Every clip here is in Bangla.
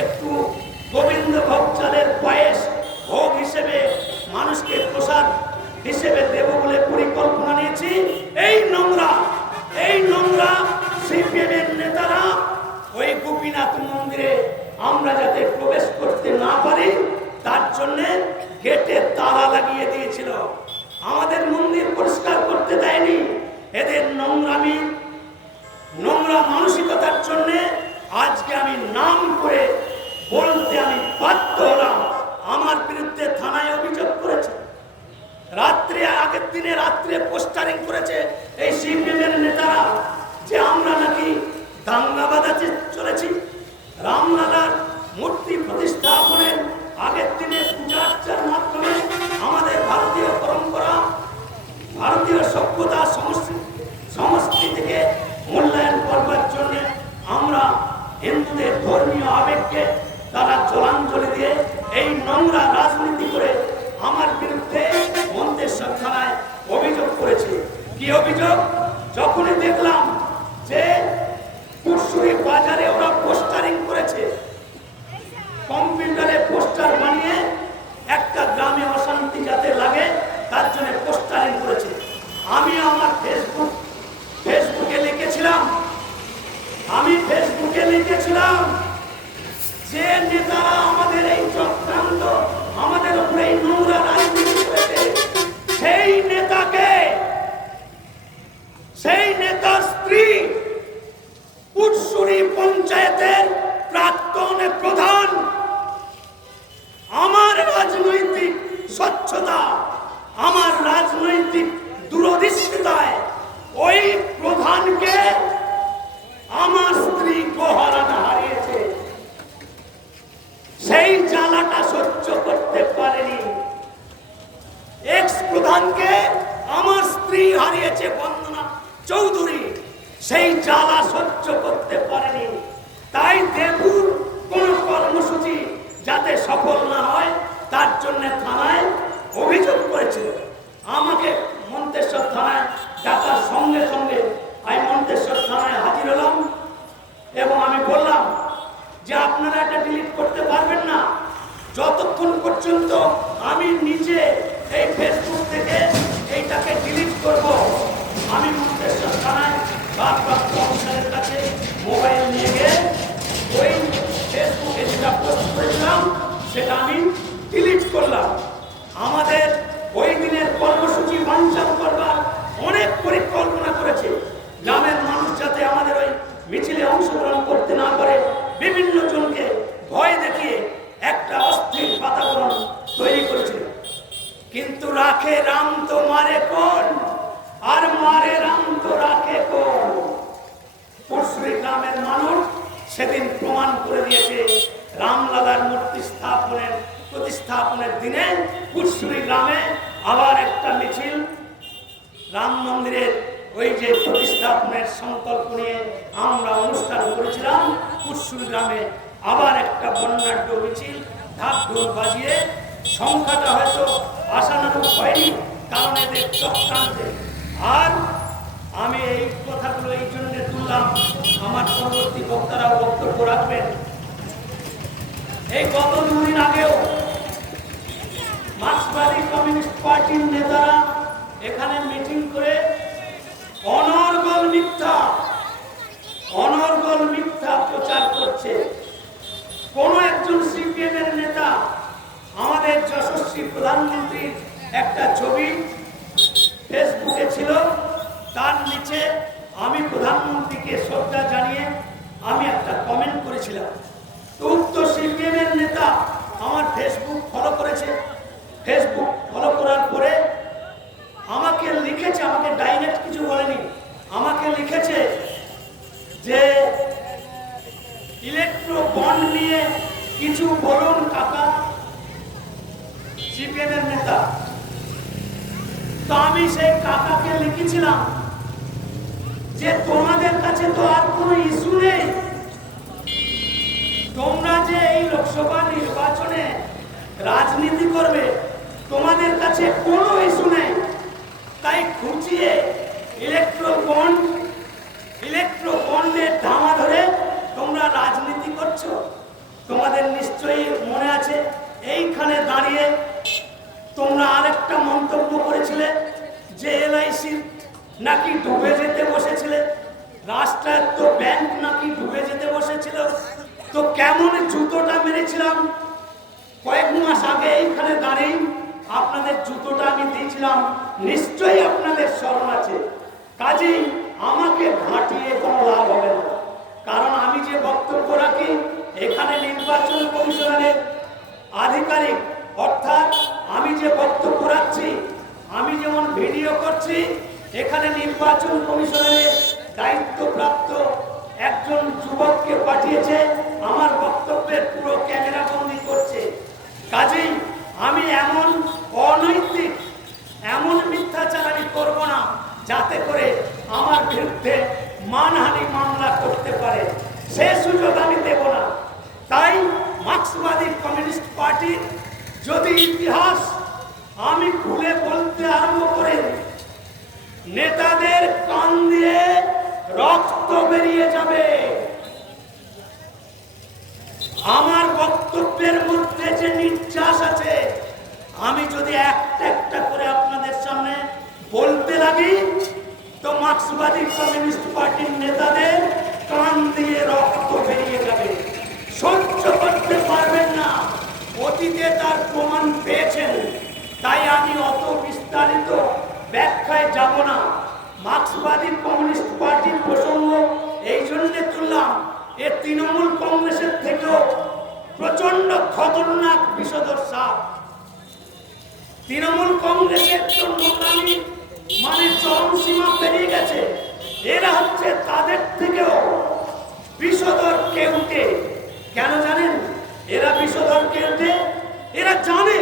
একটু গোবিন্দভোগ চালের পায়েস ভোগ হিসেবে মানুষকে প্রসাদ হিসেবে দেব বলে পরিকল্পনা নিয়েছি। এই নোংরা এই নোংরা সিপিএমের নেতারা ওই গোপীনাথ মন্দিরে আমরা যাতে প্রবেশ করতে না পারি, তার জন্য গেটে তালা লাগিয়ে দিয়েছিল। আমাদের মন্দির পরিষ্কার করতে দেয়নি। এদের নোংরামি, নোংরা মানসিকতার জন্য আজকে আমি নাম করে বলতে আমি বাধ্য হলাম। আমার বিরুদ্ধে থানায় অভিযোগ করেছে। রাত্রে, আগের দিনে রাত্রে পোস্টারিং করেছে এই সিপিএমের নেতারা যে আমরা নাকি দাঙ্গা বাঁধাতে চলেছি। রামলালার মূর্তি প্রতিস্থাপনের আগের দিনে পূজা অর্চার সেই নেতার স্ত্রী উৎসুরি পঞ্চায়েতের প্রাক্তন প্রধান। আমার রাজনৈতিক স্বচ্ছতা, আমার রাজনৈতিক দূরদৃষ্টিতায় ওই প্রধানকে আমার স্ত্রী গোহারাটা হারিয়েছে। সেই জ্বালাটা সহ্য করতে পারেনি। এক্স প্রধানকে আমার স্ত্রী হারিয়েছে বন্দনা চৌধুরী সেই জ্বালা সহ্য করতে পারেনি। তাই দেবুর কোন কর্মসূচি যাতে সফল না হয়, তার জন্য থানায় অভিযোগ করেছিল আমাকে মন্তেশ্বর থানায় ডাকার সঙ্গে সঙ্গে আমি মন্তেশ্বর থানায় হাজির হলাম এবং আমি বললাম যে আপনারা এটা ডিলিট করতে পারবেন না। যতক্ষণ পর্যন্ত আমি নিজে এই ফেসবুক থেকে এইটাকে ডিলিট করব, আমি মন্তেশ্বর থানায় ভারপ্রাপ্ত অফিসারের কাছে মোবাইল নিয়ে গিয়ে ওই ফেসবুকে যেটা পোস্ট করেছিলাম সেটা আমি ডিলিট করলাম। আমাদের ওই দিনের কর্মসূচি বাঞ্চাল করবার অনেক পরিকল্পনা করেছে। গ্রামের মানুষ যাতে আমাদের ওই মিছিলে অংশগ্রহণ করতে না পারে, বিভিন্ন জনকে ভয় দেখিয়ে একটা অস্থির বাতাবরণ তৈরি করেছিল। কিন্তু রাখে রাম তো মারে কোন? আর মারে রাম তো রাখে কোন? পরশুরি গ্রামের মানুষ সেদিন প্রমাণ করে দিয়েছে, রামলালার মূর্তি স্থাপনের প্রতিস্থাপনের দিনে পুরসুরি গ্রামে আবার একটা মিছিল। রাম মন্দিরের ওই যে প্রতিস্থাপনের সংকল্প নিয়ে আমরা অনুষ্ঠান করেছিলাম। পুরসুর গ্রামে আবার একটা বন্যাঢ্য মিছিল, ঢাক ঢোল বাজিয়ে। সংখ্যাটা হয়তো আশানুরূপ হয়নি, কারণ এদের চক্রান্তে। আর আমি এই কথাগুলো এই জন্য তুললাম, আমার পরবর্তী বক্তারাও বক্তব্য রাখবেন। এই গত দুদিন আগেও মার্ক্সবাদী কমিউনিস্ট পার্টির নেতারা এখানে মিটিং করে অনর্গল মিথ্যা অনর্গল মিথ্যা প্রচার করছে। কোন একজন সিপিএম নেতা, আমাদের যশস্বী প্রধানমন্ত্রীর একটা ছবি ফেসবুকে ছিল, তার নিচে আমি প্রধানমন্ত্রীকে শ্রদ্ধা জানিয়ে আমি একটা কমেন্ট করেছিলাম। তো উক্ত নেতা আমার ফেসবুক ফলো করেছে। ফেসবুক ফলো করার পরে আমাকে লিখেছে, আমাকে ডাইরেক্ট কিছু বলেনি। আমাকে লিখেছে যে ইলেকট্রো বন্ড নিয়ে কিছু বলুন কাকা। সিপিএম এর নেতা। তো আমি সেই কাকাকে লিখেছিলাম যে, তোমাদের কাছে তো আর কোনো ইস্যু নেই। তোমরা যে এই লোকসভা নির্বাচনে রাজনীতি করবে তোমাদের কাছে কোনো ইস্যু নেই। তাই খুঁচিয়ে ইলেকট্রো বন্ড ইলেকট্রো বন্ডের ধামা ধরে তোমরা রাজনীতি করছ। তোমাদের নিশ্চয়ই মনে আছে, এইখানে দাঁড়িয়ে তোমরা আরেকটা মন্তব্য করেছিলে, যে এলআইসি নাকি ডুবে যেতে বসেছিলে। রাষ্ট্রায়ত্ত ব্যাংক নাকি ডুবে যেতে বসেছিল। তো কেমন জুতোটা মেরেছিলাম? কয়েক মাস আগে এইখানে দাঁড়িয়ে আপনাদের জুতোটা আমি দিয়েছিলাম, নিশ্চয়ই আপনাদের স্মরণ আছে। কাজেই আমাকে ঘাঁটিয়ে কোনো লাভ হবে না। কারণ আমি যে বক্তব্য রাখি, এখানে নির্বাচন কমিশনারের আধিকারিক, অর্থাৎ আমি যে বক্তব্য রাখছি, আমি যেমন ভিডিও করছি, এখানে নির্বাচন কমিশনারের দায়িত্বপ্রাপ্ত একজন যুবককে পাঠিয়েছে, আমার বক্তব্যের পুরো ক্যামেরা বন্দি করছে। কাজেই আমি এমন অনৈতিক, এমন মিথ্যাচার আমি করব না যাতে করে আমার বিরুদ্ধে মানহানি মামলা করতে পারে। সে সুযোগ আমি দেব না। তাই মার্ক্সবাদী কমিউনিস্ট পার্টির যদি ইতিহাস আমি খুলে বলতে আরম্ভ করে, নেতাদের কান দিয়ে রক্ত বেরিয়ে যাবে। আমার বক্তব্যের মধ্যে যে নির্যাস আছে আমি যদি একটা একটা করে আপনাদের সামনে বলতে লাগি, তো মার্ক্সবাদী কমিউনিস্ট পার্টির নেতাদের কান দিয়ে রক্ত বেরিয়ে যাবে। সহ্য করতে পারবেন না। অতীতে তার প্রমাণ পেয়েছেন। তাই আমি অত বিস্তারিত ব্যাখ্যায় যাব না। মার্ক্সবাদী কমিউনিস্ট পার্টির প্রসঙ্গ এই জন্যে তুললাম, এ তৃণমূল কংগ্রেসের থেকেও প্রচণ্ড খতরনাক বিষদর সাপ। তৃণমূল কংগ্রেসের মানে চরম সীমা পেরিয়ে গেছে। এরা হচ্ছে তাদের থেকেও বিষধর কেউটে কেন জানেন? এরা বিষধর কেউটে এরা জানে।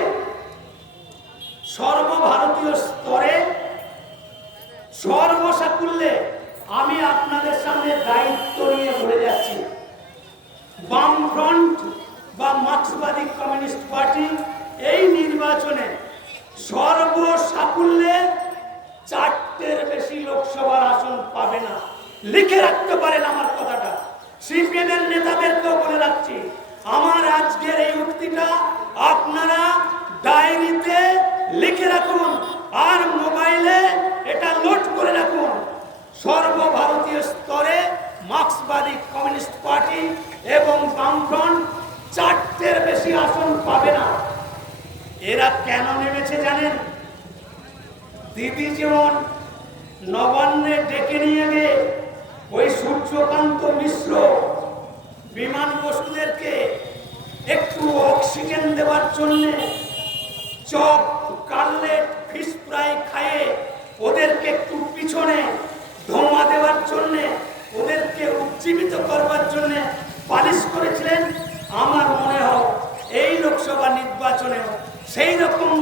সর্বভারতীয় স্তরে সর্বসাকুল্যে আমি আপনাদের সামনে দায়িত্ব নিয়ে বলে যাচ্ছি। বামফ্রন্ট বা মার্ক্সবাদী কমিউনিস্ট পার্টি এই নির্বাচনে সর্বসাকুল্যে চারটের বেশি লোকসভার আসন পাবে না। লিখে রাখতে পারেন আমার কথাটা। সিপিএম এর নেতাদেরকেও বলে রাখছি, আমার আজকের এই উক্তিটা আপনারা ডায়েরিতে লিখে রাখুন আর মোবাইলে এটা লোড করে রাখুন। সর্বভারতীয় স্তরে মার্ক্সবাদী কমিউনিস্ট পার্টি এবং বামফ্রন্ট চারটের বেশি আসন পাবে না। এরা কেন নেমেছে জানেন? দিদি যেমন নবান্নে ডেকে নিয়ে গিয়ে ওই সূর্যকান্ত মিশ্র বিমান বসুদেরকে একটু অক্সিজেন দেওয়ার জন্য চপ কাটলেট ফিশ ফ্রাই খাইয়ে ওদেরকে একটু পিছনে ধোঁয়া দেওয়ার জন্য, ওদেরকে উজ্জীবিত করবার জন্য পালিশ করেছিলেন। আমার মনে হয় এই লোকসভা নির্বাচনেও সেই রকম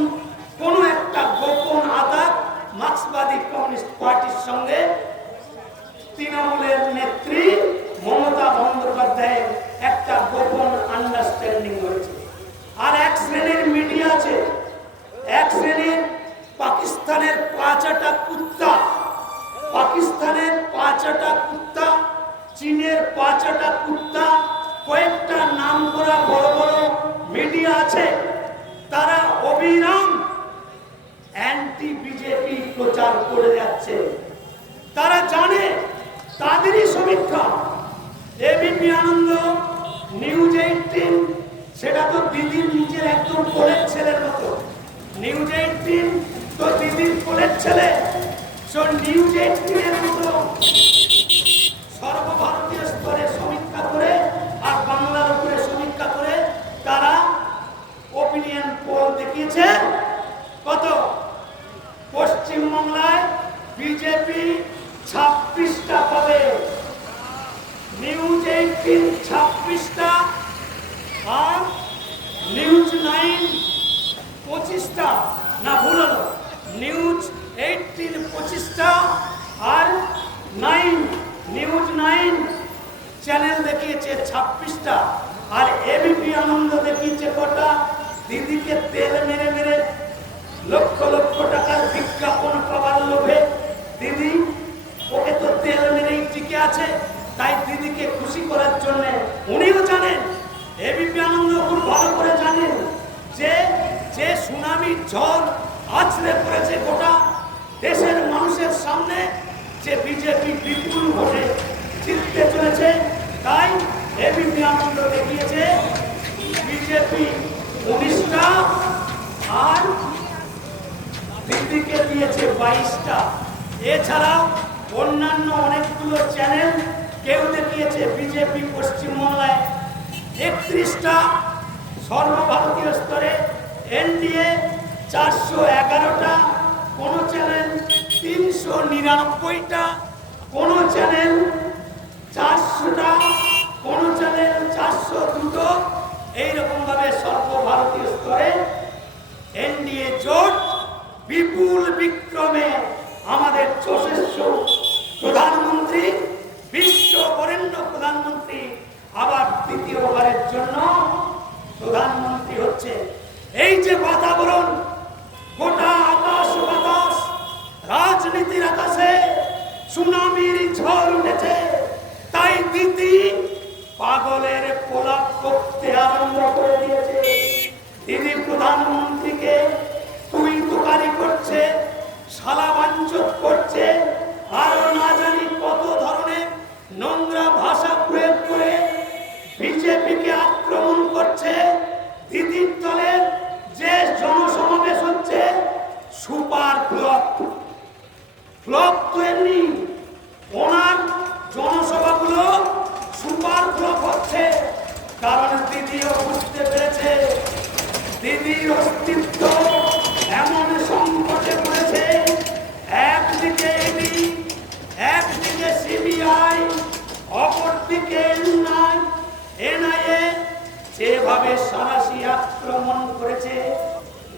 কোনো একটা গোপন আঘাত মার্ক্সবাদী কমিউনিস্ট পার্টির সঙ্গে তৃণমূলের নেত্রী মমতা বন্দ্যোপাধ্যায়ের একটা গোপন আন্ডারস্ট্যান্ডিং হয়েছে। আর এক শ্রেণির মিডিয়া আছে, এক শ্রেণির পাকিস্তানের পাঁচাটা কুত্তা, পাকিস্তানের পাঁচাটা কুত্তা, চীনের পাঁচাটা কুত্তা কয়েকটা নাম করা বড় বড় মিডিয়া আছে, তারা অবিরাম অ্যান্টি বিজেপি প্রচার করে যাচ্ছে। তারা জানে তাদেরই সমীক্ষা। এবিপি আনন্দ নিউজ এইটিন সেটা তো দিদির নিজের একদম কোলের ছেলের মতো। নিউজ এইটিন তো দিদির কোলের ছেলে। সো নিউজ এইটিনের মতো সর্বভারতীয় স্তরে সমীক্ষা করে আর বাংলার উপরে সমীক্ষা করে তারা ওপিনিয়ন পোল দেখিয়েছে কত পশ্চিমবাংলায় বিজেপি ছাব্বিশটা পাবে নিউজ এইটিন ছাব্বিশটা আর নিউজ নাইন পঁচিশটা না ভুল হলো নিউজ এইটিন পঁচিশটা আর নাইন নিউজ নাইন চ্যানেল দেখিয়েছে ছাব্বিশটা আর এবিপি আনন্দ দেখিয়েছে কটা দিদিকে তেল মেরে মেরে লক্ষ লক্ষ টাকার বিজ্ঞাপন পাওয়ার লোভে দিদি ওকে তো তেল মেরেই টিকে আছে তাই দিদিকে খুশি করার জন্য উনিও জানেন এবিপি আনন্দ খুব ভালো করে জানেন যে যে সুনামির ঝড় আছড়ে পড়েছে গোটা দেশের মানুষের সামনে, যে বিজেপি বিপুল ভোটে জিততে চলেছে, তাই এবিপি আনন্দ দেখিয়েছে বিজেপি উনিশটা আর দিদিকে দিয়েছে বাইশটা। এছাড়াও অন্যান্য অনেকগুলো চ্যানেল কেউ দেখিয়েছে বিজেপি পশ্চিমবাংলায় একত্রিশটা সর্বভারতীয় স্তরে এনডিএ চারশো এগারোটা, কোনো চ্যানেল তিনশো নিরানব্বইটা, কোনো চ্যানেল চারশোটা, কোনো চ্যানেল চারশো দুটো। এইরকমভাবে সর্বভারতীয় স্তরে এনডিএ জোট বিপুল বিক্রমে আমাদের যশস্ব প্রধানমন্ত্রী প্রধানমন্ত্রী আবার তৃতীয়বারের জন্য প্রধানমন্ত্রী হচ্ছে। এই যে বাতাবরণ, গোটা আকাশ বাতাস রাজনীতির আকাশে সুনামির ঝড় উঠেছে। তাই দিদি পাগলের কোলাপ করতে আরম্ভ করে দিয়েছে। দিদি প্রধানমন্ত্রীকে তুই তুকারি করছে বাঞ্চত করছে, আরও না জানি কত ধরনের নোংরা দিদির যে জনসমাবেশ হচ্ছে, সুপার ব্লক ফ্লপ তো এমনি ওনার জনসভাগুলো সুপার ফ্লপ হচ্ছে, কারণ দিদিও বুঝতে পেরেছে দিদির অস্তিত্ব এমন সংকটে পড়েছে, একদিকে এডি একদিকে সিবিআই, অপরদিকে এনআই, এনআইএ যেভাবে সারাসি আক্রমণ করেছে,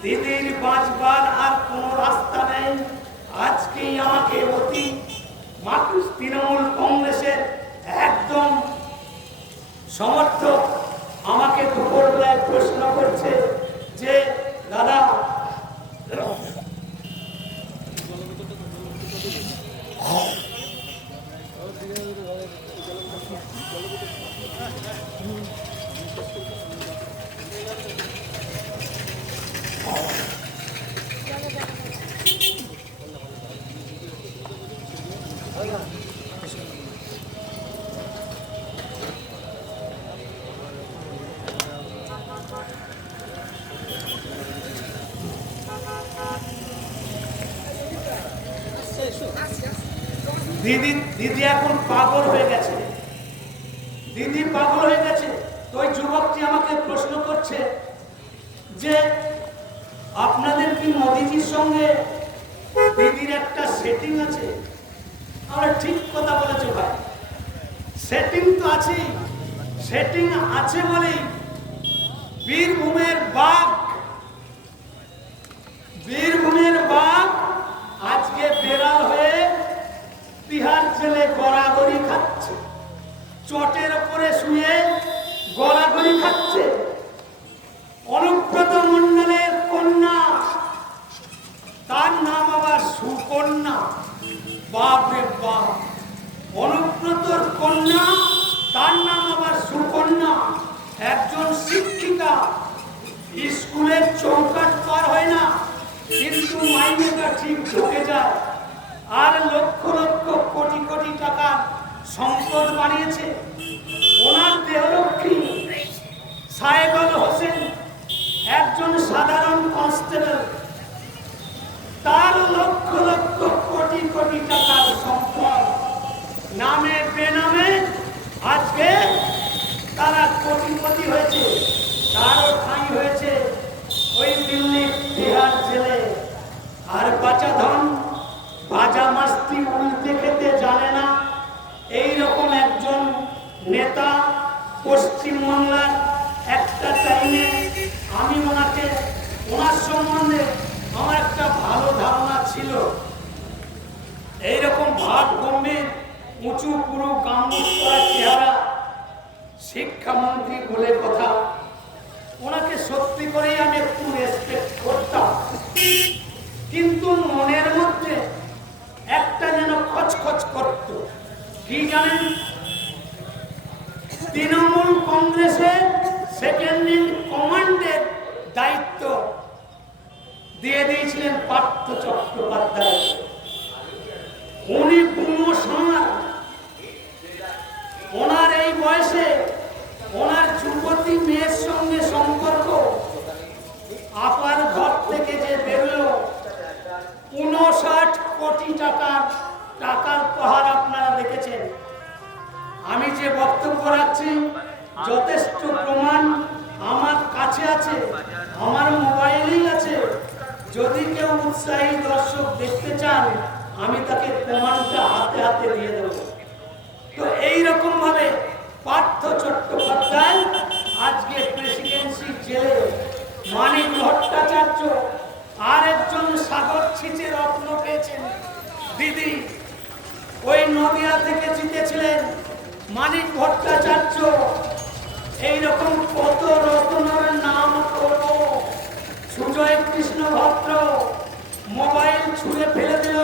দিদির বাঁচবার আর কোনো রাস্তা নেই। আজকেই আমাকে অতি মাতৃ তৃণমূল কংগ্রেসের একদম সমর্থক আমাকে দুপুরবেলায় প্রশ্ন করছে যে, দাদা দিদি দিদি এখন পাগল হয়ে গেছে। দিদি পাগল হয়ে গেছে। তো ওই যুবকটি আমাকে প্রশ্ন করছে যে, আপনাদের কি মোদিজির সঙ্গে দিদির একটা সেটিং আছে? আমরা ঠিক কথা বলেছ ভাই। সেটিং তো আছেই। সেটিং আছে বলেই বীরভূমের বাঘ বীরভূমের বাঘ আজকে বেড়াল হয়ে বিহার জেলে গড়াগড়ি খাচ্ছে চটের ওপরে শুয়ে গলা গড়াগড়ি খাচ্ছে। অনুব্রত মণ্ডলের কন্যা, তার নাম আবার সুকন্যা। বাপ রে বাপ, অনুব্রতর কন্যা, তার নাম আবার সুকন্যা। একজন শিক্ষিকা, স্কুলের চৌকাট পার হয় না, কিন্তু মাইনেটা ঠিক ঢুকে যায়। আর লক্ষ লক্ষ কোটি কোটি টাকা সম্পদ বানিয়েছে। ওনার দেহরক্ষী সাহেবুল হোসেন একজন সাধারণ কনস্টেবল। তার লক্ষ লক্ষ কোটি কোটি টাকার সম্পদ নামে বেনামে আজকে তারা কোটিপতি হয়েছে তারও ঠাঁই হয়েছে ওই দিল্লি বিহার জেলে আর বাঁচা ধন ভাজা মাস্তি উল্টে খেতে জানে না এই রকম একজন নেতা পশ্চিমবাংলার একটা টাইমে আমি ওনাকে, ওনার সম্বন্ধে আমার একটা ভালো ধারণা ছিল। এইরকম ভাব গম্ভীর উঁচু পুরো গাম্বুজ করা চেহারা শিক্ষামন্ত্রী বলে কথা। ওনাকে সত্যি করেই আমি একটু রেসপেক্ট করতাম। কিন্তু মনের মধ্যে একটা যেন খচখচ করত। কি জানেন? তৃণমূল কংগ্রেসে সেকেন্ড ইন কমান্ডের দায়িত্ব দিয়ে দিয়েছিলেন পার্থ চট্টোপাধ্যায়। উনি বুনো ষাঁড় ওনার এই বয়সে ওনার যুবতী মেয়ের সঙ্গে সম্পর্ক আপার ঘর থেকে যে বেরোলো, উনষাট কোটি টাকার টাকার পাহাড় আপনারা দেখেছেন। আমি যে বক্তব্য রাখছি, যথেষ্ট প্রমাণ আমার কাছে আছে, আমার মোবাইলেই আছে। যদি কেউ উৎসাহী দর্শক দেখতে চান, আমি তাকে প্রমাণটা হাতে হাতে দিয়ে দেবো। তো এই রকম ভাবে পার্থ চট্টোপাধ্যায় আজকে প্রেসিডেন্সি জেলে মানিক ভট্টাচার্য আর একজন সাগর ছিচে রত্ন পেয়েছেন। দিদি, ওই নদিয়া থেকে জিতেছিলেন মানিক ভট্টাচার্য, এইরকম কত রতনের নাম করব? সুজয় কৃষ্ণ ভদ্র মোবাইল ছুঁড়ে ফেলে দিল।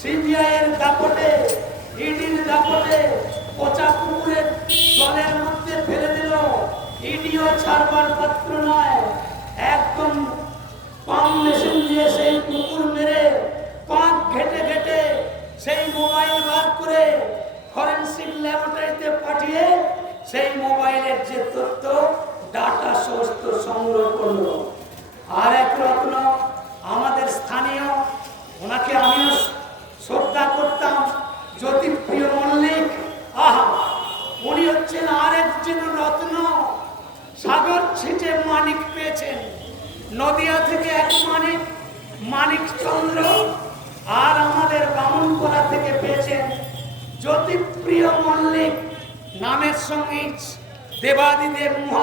সিবিআই এর দাপটে, ইডির দাপটে পচা পুকুরের জলের মধ্যে ফেলে দিল। ইডিও ছাড়বার পাত্র নয়, একদম পাম মেশিন দিয়ে সেই কুকুর মেরে পাক ঘেটে ঘেটে সেই মোবাইল বার করে ফরেন্সিক ল্যাবরেটরিতে পাঠিয়ে সেই মোবাইলের যে তথ্য, ডাটা সোর্স সংগ্রহ করল। আর এক রত্ন আমাদের স্থানীয় de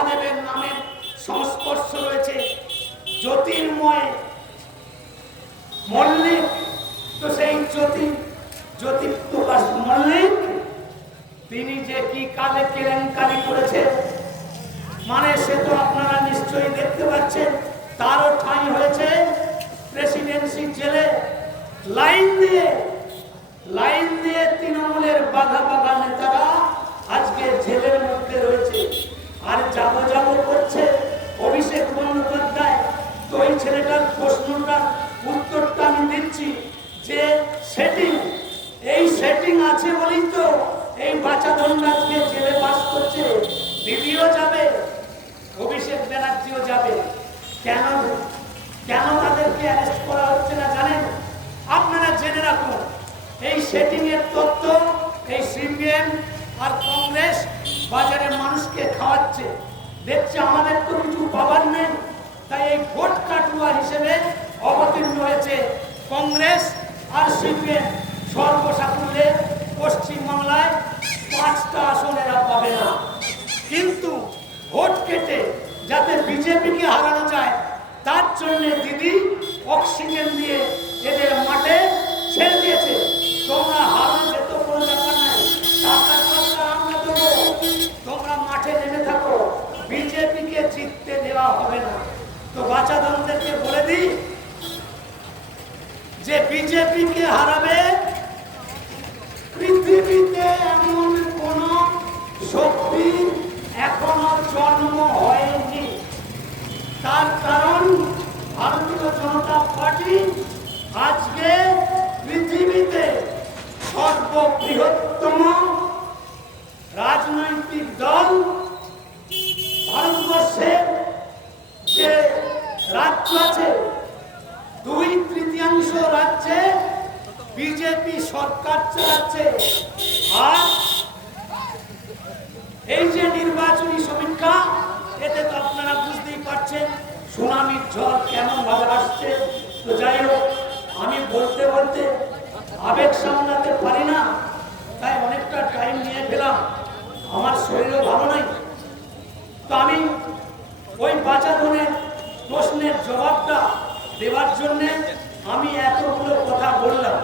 যাতে বিজেপিকে হারানো যায়, তার জন্য দিদি অক্সিজেন দিয়ে এদের মাঠে ছেড়ে দিয়েছে। তোমরা হারো যেত কোনো ব্যাপার নাই আমরা তোমরা মাঠে নেমে থাকো, বিজেপিকে জিততে দেওয়া হবে না। তো বাচ্চাদনদেরকে বলে দিই, যে বিজেপিকে হারাবে, পৃথিবীতে এমন কোন শক্তি এখনও জন্ম হয়নি তার কারণ ভারতীয় জনতা পার্টি আজকে পৃথিবীতে সর্ববৃহত্তম রাজনৈতিক দল ভারতবর্ষের যে রাজ্য আছে, দুই তৃতীয়াংশ রাজ্যে বিজেপি সরকার চালাচ্ছে। আর এই যে নির্বাচনী সমীক্ষা, এতে তো আপনারা বুঝতেই পারছেন ঝড় কেমন ভাবে আসছে, তো যাই হোক, আমি বলতে বলতে আবেগ সামলাতে পারি না, তাই অনেকটা টাইম নিয়ে পেলাম আমার শরীরও ভালো নাই। তো আমি ওই বাঁচাধনের প্রশ্নের জবাবটা দেওয়ার জন্য আমি এতগুলো কথা বললাম।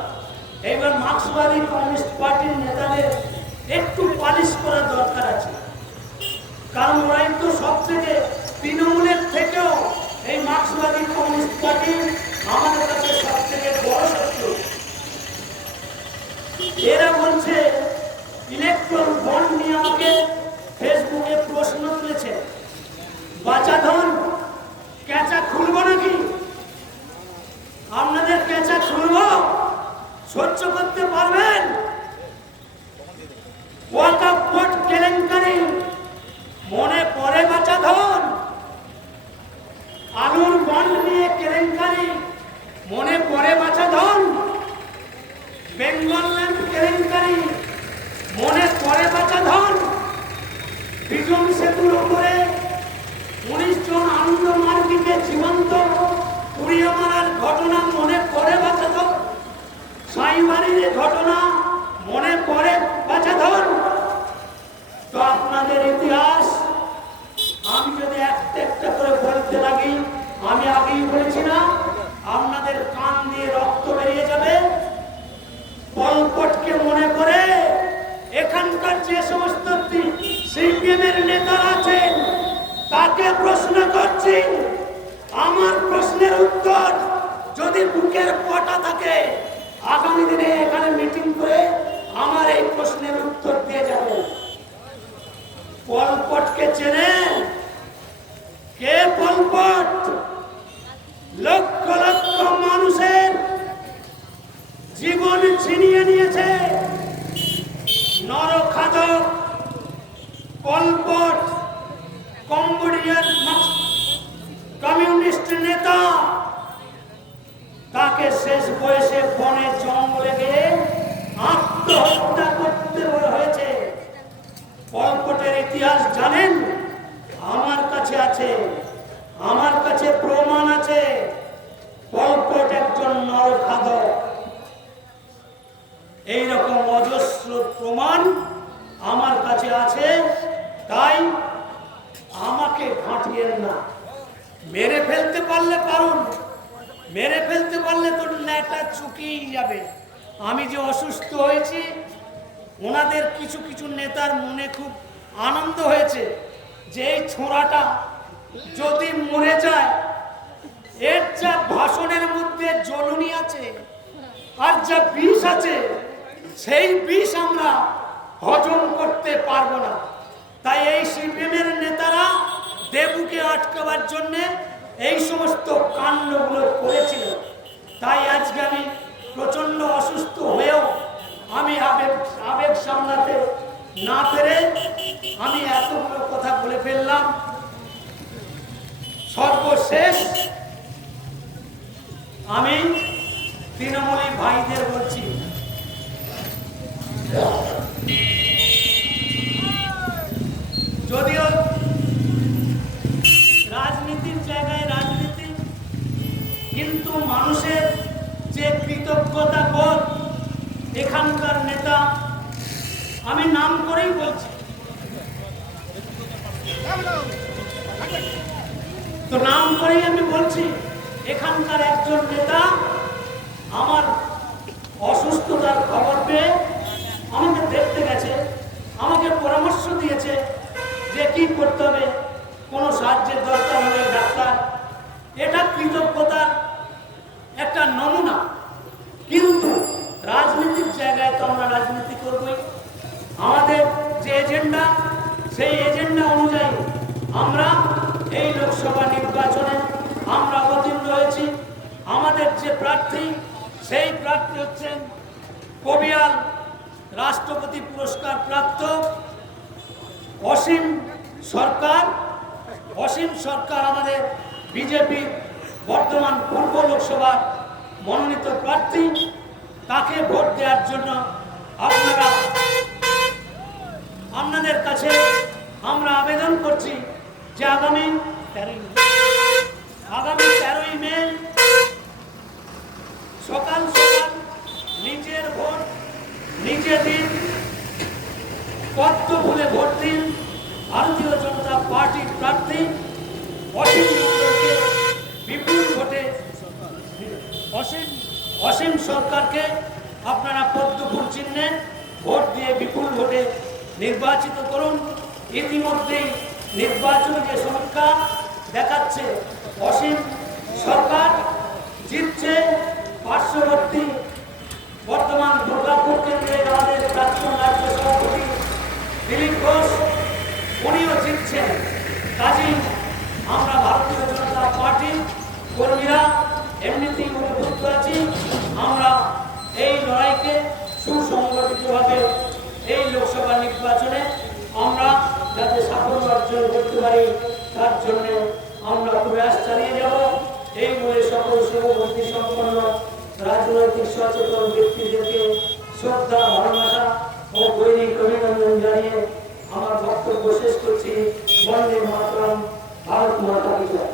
এইবার মার্ক্সবাদী কমিউনিস্ট পার্টির নেতাদের একটু পালিশ করা দরকার আছে। কারণ ওরাই তো সব থেকে তৃণমূলের থেকেও এই মার্ক্সবাদী কমিউনিস্ট পার্টি আমাদের কাছে সব থেকে বড় শত্রু। এরা বলছে একটা একটা আমি আগেই বলেছি আপনাদের কান দিয়ে রক্ত বেরিয়ে যাবে। পলপটকে মনে করে এখানকার যে সমস্ত সিপিএমের আছেন, তাকে প্রশ্ন করছি। আমার প্রশ্নের উত্তর যদি বুকের পটা থাকে, আগামী দিনে এখানে মিটিং করে আমার এই প্রশ্নের উত্তর দিয়ে যাবে। পলপটকে চেনে পলপট লক্ষ লক্ষ মানুষের জীবন ছিনিয়ে নিয়েছে। নরখাদক পলপট কম্বোডিয়ার কমিউনিস্ট নেতা, তাকে শেষ বয়সে বনে জঙ্গলে গিয়ে আত্মহত্যা করতে হয়েছে। পলপটের ইতিহাস জানেন? আমার কাছে আছে। আমার কাছে প্রমাণ আছে। পলপট একজন নরখাদক এইরকম অজস্র প্রমাণ আমার কাছে আছে, তাই আমাকে ঘাঁটিয়েন না। মেরে ফেলতে পারলে পারুন। মেরে ফেলতে পারলে তো নেটা চুকিয়ে যাবে। আমি যে অসুস্থ হয়েছি, ওনাদের কিছু কিছু নেতার মনে খুব আনন্দ হয়েছে। যে ছোঁড়াটা যদি মরে যায়, এর যা ভাষণের মধ্যে জ্বলনি আছে, আর যা বিষ আছে, সেই বিষ আমরা হজম করতে পারব না। তাই এই সিপিএমের নেতারা দেবুকে আটকাবার জন্য এই সমস্ত কাণ্ডগুলো করেছিল। তাই আজকে আমি প্রচণ্ড অসুস্থ হয়েও আমি আবেগ আবেগ সামলাতে না পেরে আমি এতগুলো কথা বলে ফেললাম। সর্বশেষ আমি তৃণমূলী ভাইদের বলছি। যদিও রাজনীতির জায়গায় রাজনীতি, কিন্তু মানুষের যে কৃতজ্ঞতা বোধ এখানকার নেতা আমি নাম করেই বলছি। তো নাম করেই আমি বলছি, এখানকার একজন নেতা আমার অসুস্থতার খবর পেয়ে আমাকে দেখতে গেছে, আমাকে পরামর্শ দিয়েছে যে কি করতে হবে, কোনো সাহায্যের দরকার হলে ডাক্তার। এটা কৃতজ্ঞতার একটা নমুনা। কিন্তু রাজনীতির জায়গায় তো আমরা রাজনীতি করবই। আমাদের যে এজেন্ডা সেই এজেন্ডা অনুযায়ী আমরা এই লোকসভা নির্বাচনে আমরা অবতীর্ণ হয়েছি। আমাদের যে প্রার্থী, সেই প্রার্থী হচ্ছেন কবিয়াল রাষ্ট্রপতি পুরস্কার প্রাপ্ত অসীম সরকার। অসীম সরকার আমাদের বিজেপি বর্তমান পূর্ব লোকসভার মনোনীত প্রার্থী। তাকে ভোট দেওয়ার জন্য আপনারা আপনাদের কাছে আমরা আবেদন করছি যে আগামী তেরোই আগামী তেরোই মে সকাল সকাল নিজের ভোট নিজে দিন পদ্ম ফুলে ভোট দিন, ভারতীয় জনতা পার্টির প্রার্থী, অসীম মণ্ডলকে বিপুল ভোটে, অসীম অসীম সরকারকে আপনারা পদ্মফুল চিহ্নে ভোট দিয়ে বিপুল ভোটে নির্বাচিত করুন। ইতিমধ্যেই নির্বাচন যে সমীক্ষা দেখাচ্ছে, অসীম সরকার জিতছে পার্শ্ববর্তী বর্তমান দুর্গাপুর কেন্দ্রে আমাদের প্রাক্তন রাজ্য সভাপতি দিলীপ ঘোষ উনিও জিতছেন কাজী আমরা ভারতীয় জনতা পার্টি কর্মীরা এমনিতেই অনুভূত আছি আমরা এই লড়াইকে সুসংগঠিতভাবে এই লোকসভা নির্বাচনে আমরা যাতে সাফল্য অর্জন করতে পারি তার জন্য আমরা প্রয়াস চালিয়ে যাব এই বলে সকল বুদ্ধি সম্পন্ন রাজনৈতিক সচেতন ব্যক্তিদেরকে শ্রদ্ধা, ভালোবাসা ও গৈরিক অভিনন্দন জানিয়ে আমার বক্তব্য শেষ করছি বন্দে মাতরম, ভারত মাতা জয়।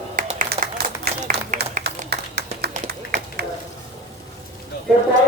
এরপরে